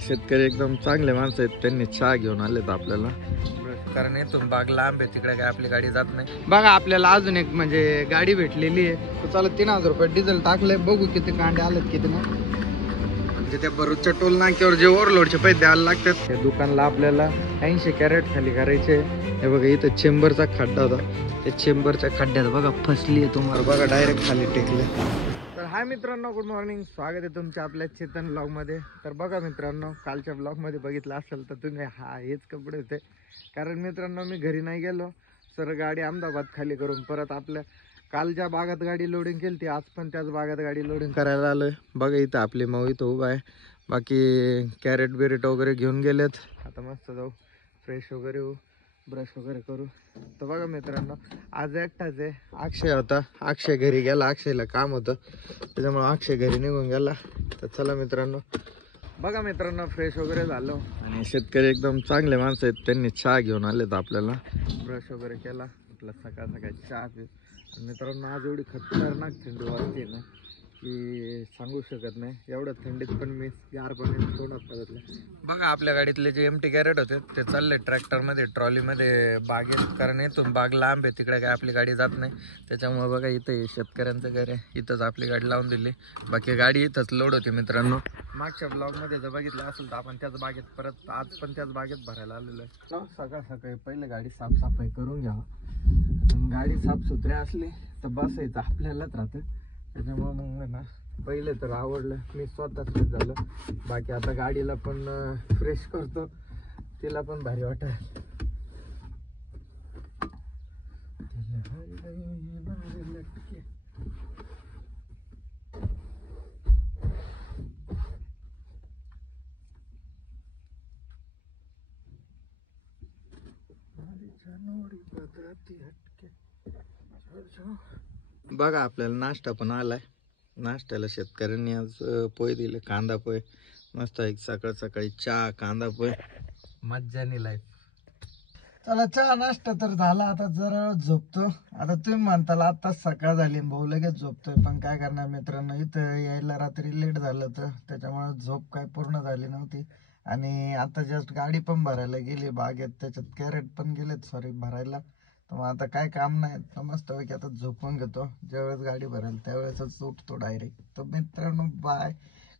शेतकरी एकदम चांगले माणसं आहेत, त्यांनी चहा घेऊन आलेत आपल्याला, कारण इथून बाग लांब आहे, तिकडे काय आपली गाडी जात नाही. बघा आपल्याला अजून एक म्हणजे गाडी भेटलेली आहे. तर चला 3000 रुपये डिझेल टाकले, बघू किती कांडे आलेत किती नाही. म्हणजे त्या भरूचच्या टोल नाक्यावर जे ओव्हरलोडचे पैसे द्यायला लागतात, त्या दुकानला आपल्याला 80 कॅरेट खाली करायचे. हे बघा इथं चेंबरचा खड्डा होता, त्या चेंबरच्या खड्ड्यात बघा फसली आहे तुम्हाला, बघा डायरेक्ट खाली टेकले. तर हाय मित्रांनो, गुड मॉर्निंग, स्वागत आहे तुमच्या आपल्या चेतन ब्लॉगमध्ये. तर बघा मित्रांनो, कालच्या ब्लॉगमध्ये बघितलं असेल तर तुम्ही हेच कपडे होते, कारण मित्रांनो मी घरी नाही गेलो, सर गाडी अहमदाबाद खाली करून परत आपल्या काल ज्या बागात गाडी लोडिंग केली ती आज पण त्याच बागात गाडी लोडिंग करायला आलोय. बघा इथं आपली माऊ इथं उभा आहे, बाकी कॅरेट बिरेट वगैरे घेऊन गेलेत. आता मस्त जाऊ फ्रेश वगैरे होऊ, ब्रश वगैरे करू. तर बघा मित्रांनो, आज एकटाच आहे, अक्षय होता, अक्षय घरी गेला, अक्षयला काम होतं त्याच्यामुळे अक्षय घरी निघून गेला. तर चला मित्रांनो, बघा मित्रांनो फ्रेश वगैरे झालो आणि शेतकरी एकदम चांगले माणसं आहेत, त्यांनी चहा घेऊन आलेत आपल्याला, ब्रश वगैरे केला, म्हटलं सकाळ सकाळी चहा पिऊ. मित्रांनो आज एवढी खतरनाक थंडी वाजते ना की सांगू शकत नाही, एवढ्या थंडीत पण मी गार पाणी तोंडात बघितलं. बघा आपल्या गाडीतले जे एमटी कॅरेट होते ते चालले ट्रॅक्टरमध्ये, ट्रॉलीमध्ये बागेत, कारण इथून बाग लांब आहे, तिकडे काय आपली गाडी जात नाही. त्याच्यामुळे बघा इथं शेतकऱ्यांचं घर आहे, इथंच आपली गाडी लावून दिली, बाकी गाडी इथंच लोड होती. मित्रांनो मागच्या ब्लॉगमध्ये जर बघितलं असेल तर आपण त्याच बागेत परत आज पण त्याच बागेत भरायला आलेलो आहे. सकाळ सकाळी पहिले गाडी साफसफाई करून घ्यावा, गाडी साफसुथरी असली तर बसायचं आपल्यालाच राहतं. त्याच्यामुळे मग ना पहिले तर आवडलं, मी स्वतः फ्रेश झालं, बाकी आता गाडीला पण फ्रेश करतो, तिला पण भारी वाटत. बघा आपल्याला नाश्ता पण आलाय. नाश्त्याला शेतकऱ्यांनी आज पोहे दिले, कांदा पोहे मस्त एक, सकाळ सकाळी चहा कांदा पोहे, मज्जानी लाईफ. चला चहा नाश्ता तर झाला, आता जरा झोपतो. आता तुम्ही म्हणताल आता सकाळ झाली भाऊ लगेच झोपतोय, पण काय करणार मित्रांनो, इथं यायला रात्री लेट झालं तर त्याच्यामुळे झोप काय पूर्ण झाली नव्हती. आणि आता जस्ट गाडी पण भरायला गेली बागेत, त्याच्यात कॅरेट पण गेलेत सॉरी भरायला. तर मग आता काय काम नाही, तर मस्त पैकी आता झोपून घेतो, ज्यावेळेस गाडी भरेल त्यावेळेसच उठतो डायरेक्ट. तर मित्रांनो bye,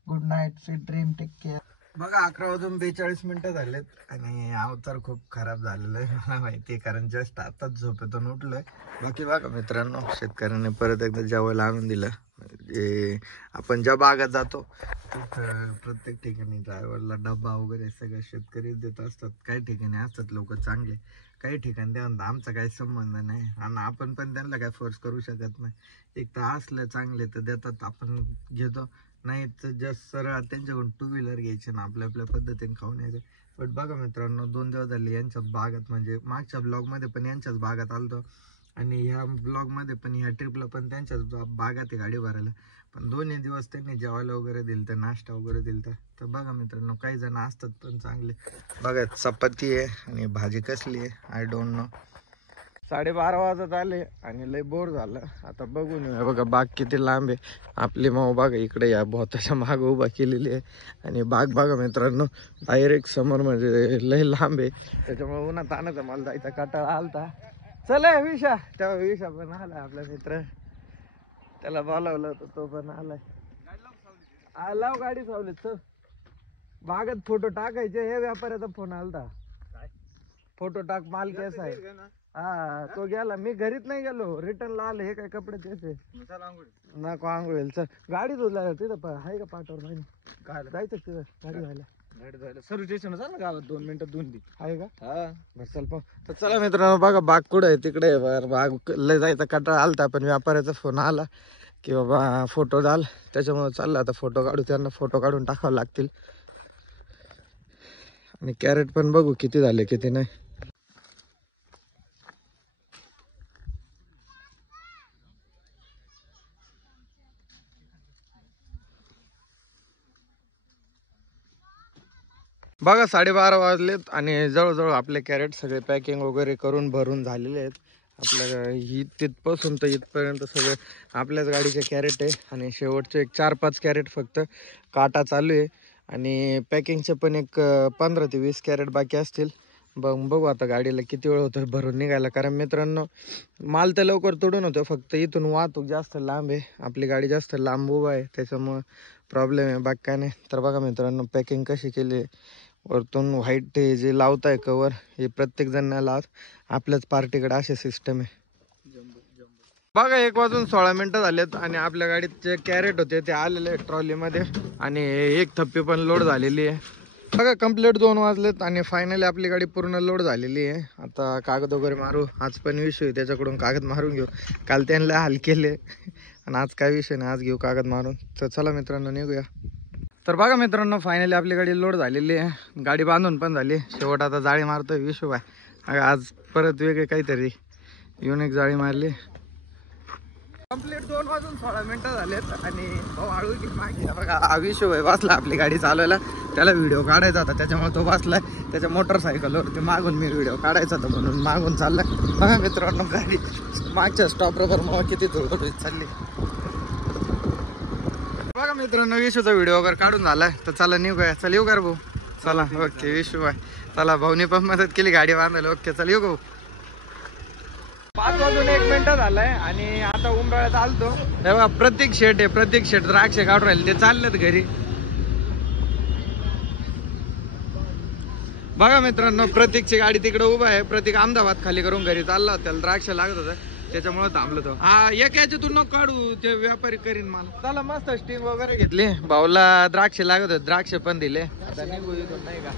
good night, sweet dream, take care. बघा 11:42 झालेत आणि अवतार खूप खराब झालेलं आहे मला माहिती आहे, कारण जस्ट आताच झोपेतून उठलोय. बाकी बघा मित्रांनो, शेतकऱ्यांनी परत एकदा जेवायला आणून दिलं. म्हणजे आपण ज्या भागात जातो तिथं प्रत्येक ठिकाणी ड्रायव्हरला डब्बा वगैरे सगळे शेतकरीच देत असतात. काही ठिकाणी असतात लोक चांगले, काही ठिकाणी द्या, आमचा काही संबंध नाही आणि आपण पण त्यांना काही फोर्स करू शकत नाही. एक तर असलं चांगले तर देतात, आपण घेतो, नाही तर जस्ट सरळ त्यांच्याकडून 2 व्हीलर घ्यायचे ना आपल्या आपल्या पद्धतीने खाऊन यायचं. बट बघा मित्रांनो, 2 दिवस झाले यांच्याच बागात, म्हणजे मागच्या ब्लॉगमध्ये पण यांच्याच बागात आलतो आणि ह्या ब्लॉगमध्ये पण ह्या ट्रिपला पण त्यांच्याच बागात आहे गाडी भरायला. पण 2 दिवस त्यांनी जेवायला वगैरे दिलं तर, नाश्ता वगैरे दिलं तर बघा मित्रांनो, काही जण असतात पण चांगले. बघा चपाती आहे आणि भाजी कसली आहे आय डोंट नो. 12:30 वाजत आले आणि लय बोर झालं. आता बघून बघा बाग किती लांब आहे. आपली माऊ बघा इकडे या भोताच्या माग उभा केलेली आहे आणि बाग बघा मित्रांनो डायरेक्ट समोर, म्हणजे लय लांब आहे. त्याच्यामुळे उन्हात आणायचं मला जायचा कंटाळा आलता. चला विशा, तेव्हा विशा पण आलाय आपला मित्र, त्याला बोलावलं होतं तो पण आलाय. लाव गाडी सावलीत चल, बागेत फोटो टाकायचे. हे व्यापाऱ्याचा फोन आलता, फोटो टाक, माल केस आहे. हा तो गेला, मी घरीच नाही गेलो, रिटर्नला आले. हे काय कपडे त्याचे नको आंघोळीला, चल गाडी धुला तिथं आहे का पाठावर नाही काय जायचं तिथं गाडी व्हायला. सर्व स्टेशन ना गावात 2 मिनिटात धुवून दे आहे का. हा बस चल पाहू. तर चला मित्रांनो बघा बाग कुठं आहे, तिकडे आहे बाग. लय जायचा कंटाळा आलता पण व्यापाऱ्याचा फोन आला की बाबा फोटो डाल, त्याच्यामुळे चाललं आता फोटो काढू, त्यांना फोटो काढून टाकावं लागतील. आणि कॅरेट पण बघू किती झाले किती नाही. बघा 12:30 वाजलेत आणि जवळजवळ आपले कॅरेट सगळे पॅकिंग वगैरे करून भरून झालेले आहेत. आपल्या ही तिथपासून तर इथपर्यंत सगळे आपल्याच गाडीचे कॅरेट आहे आणि शेवटचे एक 4-5 कॅरेट फक्त काटा चालू आहे. आणि पॅकिंगचे पण एक 15 ते 20 कॅरेट बाकी असतील. बघू आता गाडीला किती वेळ होतो भरून निघायला. कारण मित्रांनो माल तर लवकर तोडून होतो, फक्त इथून वाहतूक जास्त लांब आहे, आपली गाडी जास्त लांब उभा आहे, त्याच्यामुळं प्रॉब्लेम आहे, बाकी काय नाही. तर बघा मित्रांनो पॅकिंग कशी केली आहे. वरतून व्हाईट हे जे लावताय कवर, हे प्रत्येक जण नाही लावत, आपल्याच पार्टीकडे असे सिस्टम आहे. बघा 1:16 झालेत आणि आपल्या गाडीत जे कॅरेट होते ते आलेले ट्रॉलीमध्ये आणि एक थप्पी पण लोड झालेली आहे. बघा कंप्लीट 2 वाजलेत आणि फायनली आपली गाडी पूर्ण लोड झालेली आहे. आता कागद वगैरे मारू, आज पण विषय त्याच्याकडून कागद मारून घेऊ. काल त्यांना हाल केले आणि आज काय विषय नाही, आज घेऊ कागद मारून. तर चला मित्रांनो निघूया. तर बघा मित्रांनो फायनली आपली गाडी लोड झालेली आहे, गाडी बांधून पण झाली. शेवट आता जाळी मारतोय विषय आहे. आज परत वेगळे काहीतरी युनिक जाळी मारली. कंप्लीट 2:16 झालेत आणि हळू की मागे बघा आविषो भाई बसला आपली गाडी चालवायला. त्याला व्हिडिओ काढायचा होता त्याच्यामुळे तो बसलाय त्याच्या मोटरसायकलवरती. मागून मी व्हिडिओ काढायचा होता म्हणून मागून चाललाय. बघा मित्रांनो गाडी मागच्या स्टॉपवर मला किती थोडी चालली. बघा मित्रांनो विशूचा व्हिडिओ वगैरे काढून झालाय. तर चला निघू काय, चल येऊ का रे भाऊ. चला ओके विशू भाई, चला भाऊनी पण मदत केली गाडी बांधायला. ओके चल येऊ भाऊ. 5:01 झालाय आणि आता उंबराळ्यात आलतो. तेव्हा प्रत्येक शेट आहे, प्रत्येक शेट द्राक्ष काढून राहिले, ते चाललेत घरी. बघा मित्रांनो प्रत्येकची गाडी तिकडे उभा आहे. प्रत्येक अहमदाबाद खाली करून घरी चालला, त्याला द्राक्ष लागत होतं त्याच्यामुळे थांबलो तो. हा एक याच्यातून नको काढू, ते व्यापारी करीन मला. चला मस्त स्टिंग वगैरे घेतली, भाऊला द्राक्ष लागत होते, द्राक्ष पण दिले. आता निघू इथून नाही का.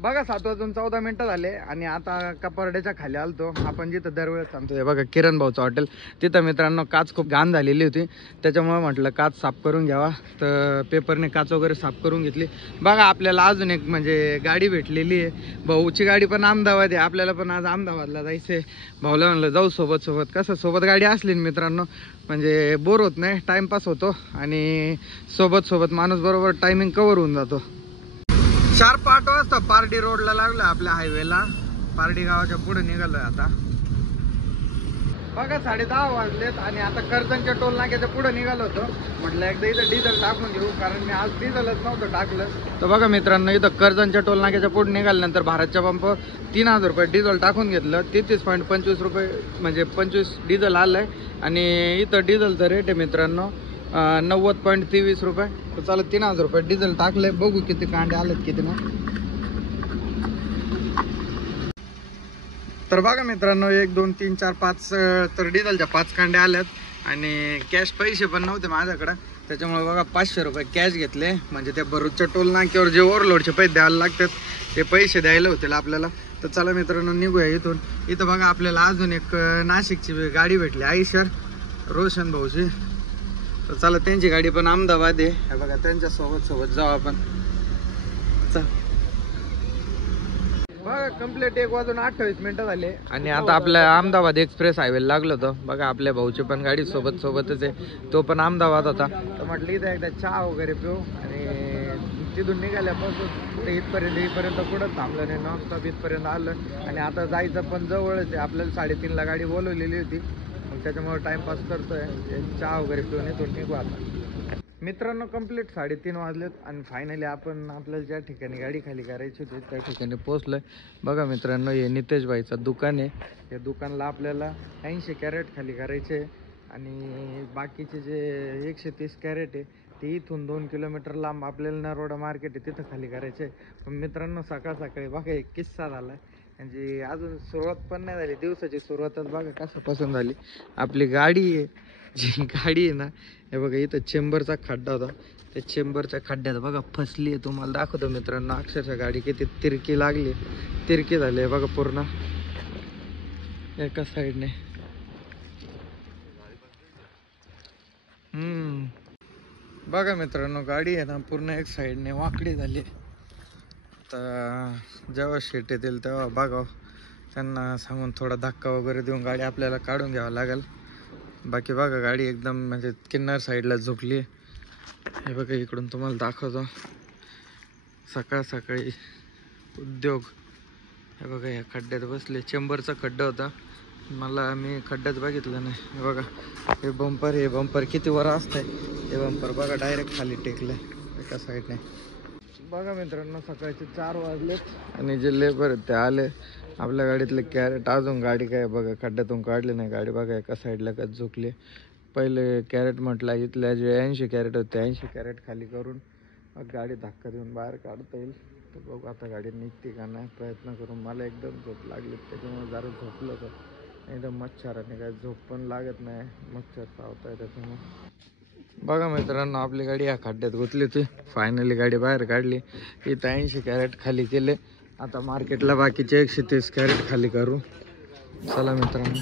बघा 7:14 झाले आणि आता कपारड्याच्या खाली आलतो आपण जिथं दरवेळेस थांबतो. हे बघा किरण भाऊचं हॉटेल. तिथं मित्रांनो काच खूप घाण झालेली होती, त्याच्यामुळे म्हटलं काच साफ करून घ्यावा. तर पेपरने काच वगैरे साफ करून घेतली. बघा आपल्याला अजून एक म्हणजे गाडी भेटलेली आहे. भाऊची गाडी पण अहमदाबाद आहे, आपल्याला पण आज अहमदाबादला जायचं आहे. भाऊला म्हणलं जाऊ सोबत सोबत. कसं सोबत गाडी असली मित्रांनो म्हणजे बोर होत नाही, टाइमपास होतो आणि सोबत सोबत माणूस बरोबर टायमिंग कव्हर होऊन जातो. 4:08 वाजता पारडी रोडला लागलो आपल्या हायवेला. पारडी गावाच्या पुढे निघालोय आता. बघा 10:30 वाजलेत आणि आता कर्जनच्या टोल नाक्याच्या पुढे निघालो होतो. म्हटलं एकदा इथं डिझेल टाकून घेऊ, कारण मी आज डिझेलच नव्हतं टाकलं. तर बघा मित्रांनो इथं कर्जनच्या टोल नाक्याच्या पुढे निघाल्यानंतर भारतच्या पंप 3000 रुपये डिझेल टाकून घेतलं. 33.25 रुपये म्हणजे 25 डिझेल आलंय. आणि इथं डिझेलचा रेट आहे मित्रांनो 90.23 रुपये. तर चला 3000 रुपये डिझेल टाकले, बघू किती कांडे आलेत किती ना. तर बघा मित्रांनो 1 2 3 4 5 तर डिझेलच्या 5 कांडे आल्यात आणि कॅश पैसे पण नव्हते माझ्याकडं, त्याच्यामुळे बघा 500 रुपये कॅश घेतले. म्हणजे त्या भरूचच्या टोल नाक्यावर जे ओव्हरलोडचे पैसे द्यायला लागतात ते पैसे द्यायला होतील आपल्याला. तर चला मित्रांनो निघूया इथून. इथं बघा आपल्याला अजून एक नाशिकची गाडी भेटली आयशर रोशन भाऊची. तर चला त्यांची गाडी पण अहमदाबाद आहे. हे बघा त्यांच्या सोबत जाऊ आपण. चल बघा कंप्लीट 1:28 झाले आणि आता आपल्या अहमदाबाद एक्सप्रेस हायवेला लागलो होतो. बघा आपल्या भाऊची पण गाडी सोबतच आहे, तो पण अहमदाबाद होता. तर म्हटलं इथं एकदा चहा वगैरे पिऊ आणि तिथून निघाल्यापासून ते इथपर्यंत कुठं थांबलं नाही, नॉनस्टॉप इथपर्यंत आलं. आणि आता जायचं पण जवळच आहे, आपल्याला 3:30ला गाडी बोलवलेली होती, त्याच्यामुळे टाइमपास करतोय. चहा वगैरे पिऊन इथून निघू आता. मित्रांनो कंप्लीट 3:30 वाजलेत आणि फायनली आपण आपल्याला ज्या ठिकाणी गाडी खाली करायची होती त्या ठिकाणी पोहोचलोय. बघा मित्रांनो हे नितेश भाईचं दुकान आहे. या दुकानला आपल्याला 80 कॅरेट खाली करायचे आणि बाकीचे जे 130 कॅरेट आहे ते इथून 2 किलोमीटर लांब आपल्याला नरोडा मार्केट आहे तिथं खाली करायचे. पण मित्रांनो सकाळ सकाळी बघा एक किस्सा झालाय, म्हणजे अजून सुरुवात पण नाही झाली, दिवसाची सुरुवातच बघा कशापासून झाली. आपली गाडी आहे, जी गाडी आहे ना हे बघा इथं चेंबरचा खड्डा होता, त्या चेंबरच्या खड्ड्यात बघा फसली आहे. तुम्हाला दाखवतो मित्रांनो अक्षरशः गाडी किती तिरकी लागली, तिरकी झाली आहे बघा पूर्ण एका साईडने. बघा मित्रांनो गाडी आहे ना पूर्ण एक साईडने वाकडी झाली. तर जेव्हा शेट येतील तेव्हा बघा, त्यांना सांगून थोडा धक्का वगैरे देऊन गाडी आपल्याला काढून घ्यावं लागेल. बाकी बघा गाडी एकदम म्हणजे किन्नर साईडला झुकली. हे बघा इकडून तुम्हाला दाखवतो सकाळ सकाळी उद्योग. हे बघा या खड्ड्यात बसले, चेंबरचा खड्डा होता मला मी खड्ड्यात बघितलं नाही. हे बघा हे बंपर किती वर असतंय. हे बंपर बघा डायरेक्ट खाली टेकलं एका साईडने. बघा मित्रांनो सकाळचे 4 वाजलेत आणि जे लेबर आहेत ते आले. आपल्या गाडीतले कॅरेट अजून गाडी काय बघा खड्ड्यातून काढली नाही. गाडी बघा एका साईडला का झुकली. पहिले कॅरेट म्हटलं इथल्या जे 80 कॅरेट होते 80 कॅरेट खाली करून मग गाडी धक्का देऊन बाहेर काढता येईल. तर बघू आता गाडी निघते का नाही प्रयत्न करून. मला एकदम झोप लागली त्याच्यामुळे जरा झोपलं होतं. एकदम मच्छराने काय झोप पण लागत नाही. मच्छर चावत आहे त्याच्यामुळे. बघा मित्रांनो आपली गाडी या खड्ड्यात गुंतली होती. फायनली गाडी बाहेर काढली. इथं 80 कॅरेट खाली केले. आता मार्केटला बाकीचे 130 कॅरेट खाली करू. चला मित्रांनो.